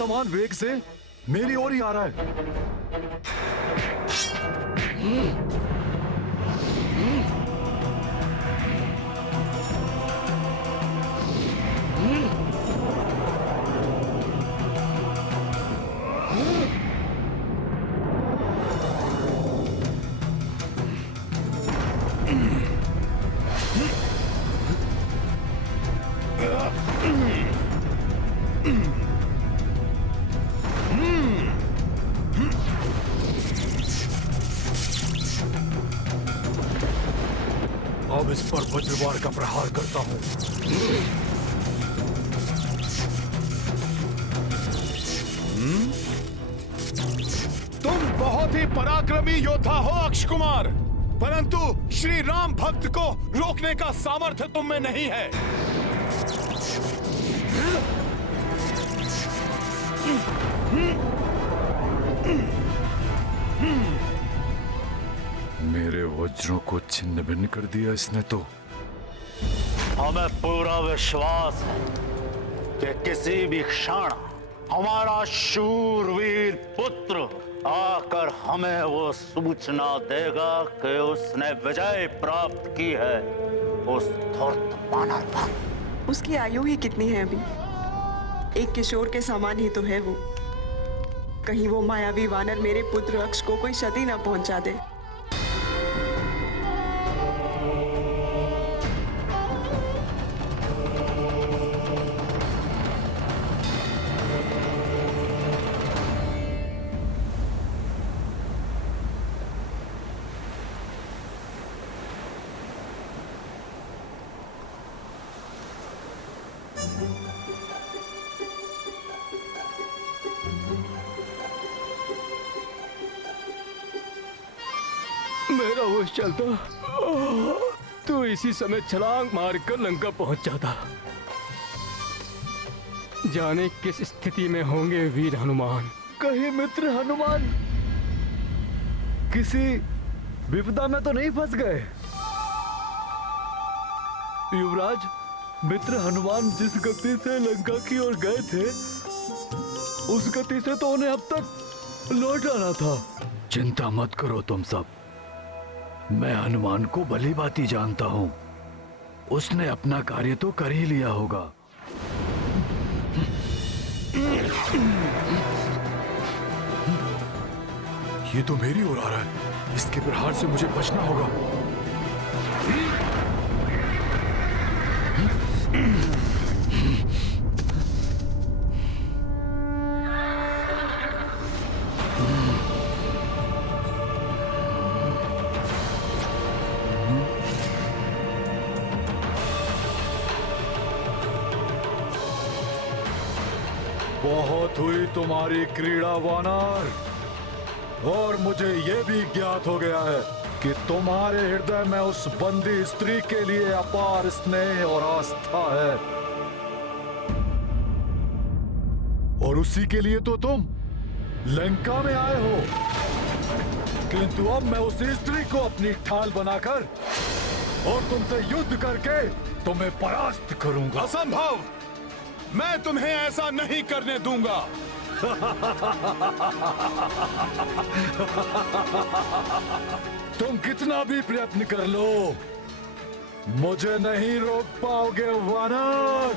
समान वेग से मेरी ओर ही आ रहा है। अब इस पर वज्रवार का प्रहार करता हूं। तुम बहुत ही पराक्रमी योद्धा हो अक्ष कुमार, परंतु श्री राम भक्त को रोकने का सामर्थ्य तुम में नहीं है। मेरे वज्रों को छिन्न भिन्न कर दिया इसने तो। हमें पूरा विश्वास है कि किसी भी क्षण हमारा शूरवीर पुत्र आकर हमें वो सूचना देगा कि उसने विजय प्राप्त की है उस धूर्त मानव पर। उसकी आयु ही कितनी है अभी? एक किशोर के समान ही तो है वो। कहीं वो मायावी वानर मेरे पुत्र अक्ष को कोई क्षति ना पहुंचा दे। मेरा होश चलता तो इसी समय छलांग मारकर लंका पहुंच जाता। जाने किस स्थिति में होंगे वीर हनुमान। कहीं मित्र हनुमान किसी विपदा में तो नहीं फंस गए? युवराज, मित्र हनुमान जिस गति से लंका की ओर गए थे उस गति से तो उन्हें अब तक लौट आना था। चिंता मत करो तुम सब, मैं हनुमान को भली भांति जानता हूं। उसने अपना कार्य तो कर ही लिया होगा। ये तो मेरी ओर आ रहा है, इसके प्रहार से मुझे बचना होगा। बहुत हुई तुम्हारी क्रीड़ा वानर, और मुझे यह भी ज्ञात हो गया है कि तुम्हारे हृदय में उस बंदी स्त्री के लिए अपार स्नेह और आस्था है, और उसी के लिए तो तुम लंका में आए हो। किंतु अब मैं उस स्त्री को अपनी ढाल बनाकर और तुमसे युद्ध करके तुम्हें परास्त करूंगा। असंभव! मैं तुम्हें ऐसा नहीं करने दूंगा। तुम कितना भी प्रयत्न कर लो, मुझे नहीं रोक पाओगे वानर।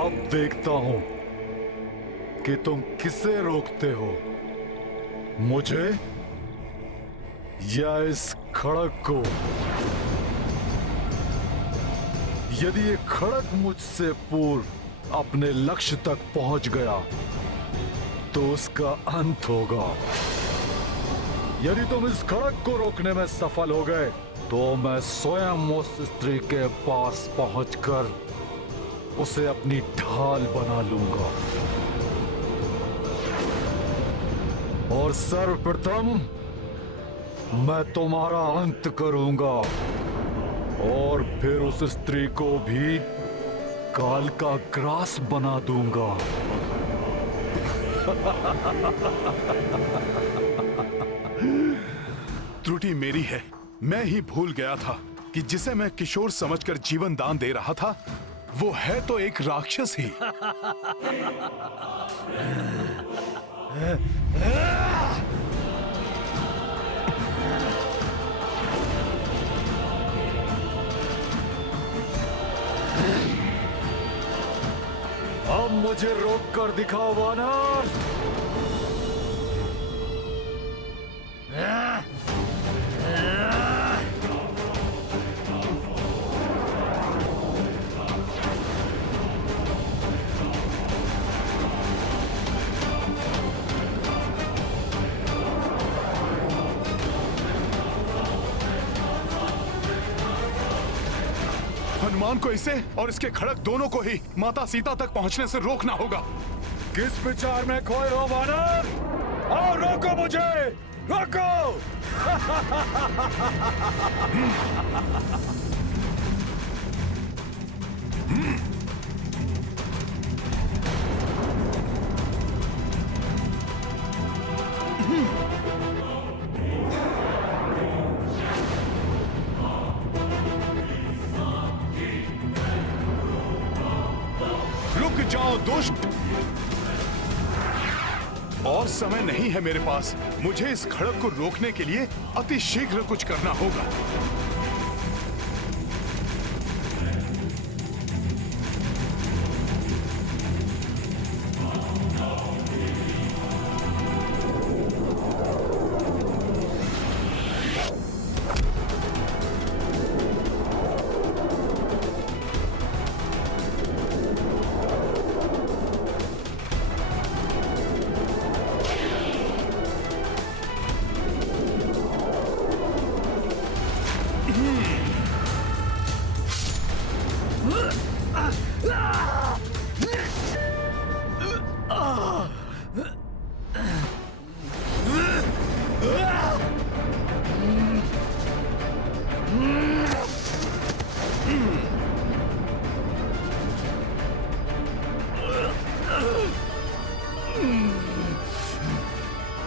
अब देखता हूं कि तुम किसे रोकते हो, मुझे या इस खड़ग को। यदि ये खड़ग मुझसे पूर्व अपने लक्ष्य तक पहुंच गया तो उसका अंत होगा। यदि तुम इस खड़ग को रोकने में सफल हो गए तो मैं स्वयं उस स्त्री के पास पहुंचकर उसे अपनी ढाल बना लूंगा, और सर्वप्रथम मैं तुम्हारा अंत करूंगा, और फिर उस स्त्री को भी काल का ग्रास बना दूंगा। त्रुटि मेरी है। मैं ही भूल गया था कि जिसे मैं किशोर समझकर जीवन दान दे रहा था वो है तो एक राक्षस ही। अब मुझे रोक कर दिखाओ वानर। हनुमान को इसे और इसके खड़क दोनों को ही माता सीता तक पहुंचने से रोकना होगा। किस विचार में खोए हो वानर? आओ रोको मुझे, रोको। रुक जाओ दुष्ट। और समय नहीं है मेरे पास। मुझे इस खड़क को रोकने के लिए अति शीघ्र कुछ करना होगा।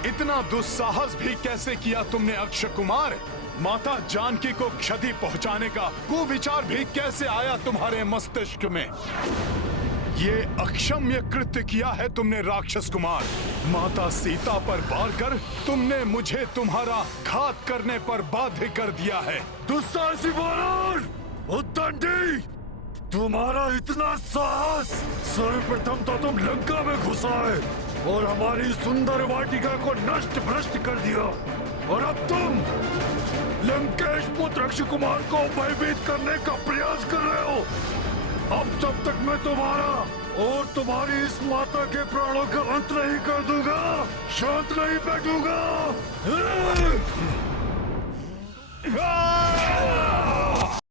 इतना दुस्साहस भी कैसे किया तुमने अक्षय कुमार? माता जानकी को क्षति पहुंचाने का कुविचार भी कैसे आया तुम्हारे मस्तिष्क में? ये अक्षम्य कृत्य किया है तुमने राक्षस कुमार। माता सीता पर वार कर तुमने मुझे तुम्हारा घात करने पर बाध्य कर दिया है। दुस्साहसी वानर, उद्दंडी, तुम्हारा इतना साहस! सर्वप्रथम तो तुम लंका में घुस आए और हमारी सुंदर वाटिका को नष्ट भ्रष्ट कर दिया, और अब तुम लंकेश पुत्र अक्षय कुमार को भयभीत करने का प्रयास कर रहे हो। अब जब तक मैं तुम्हारा और तुम्हारी इस माता के प्राणों का अंत नहीं कर दूंगा, शांत नहीं बैठूंगा।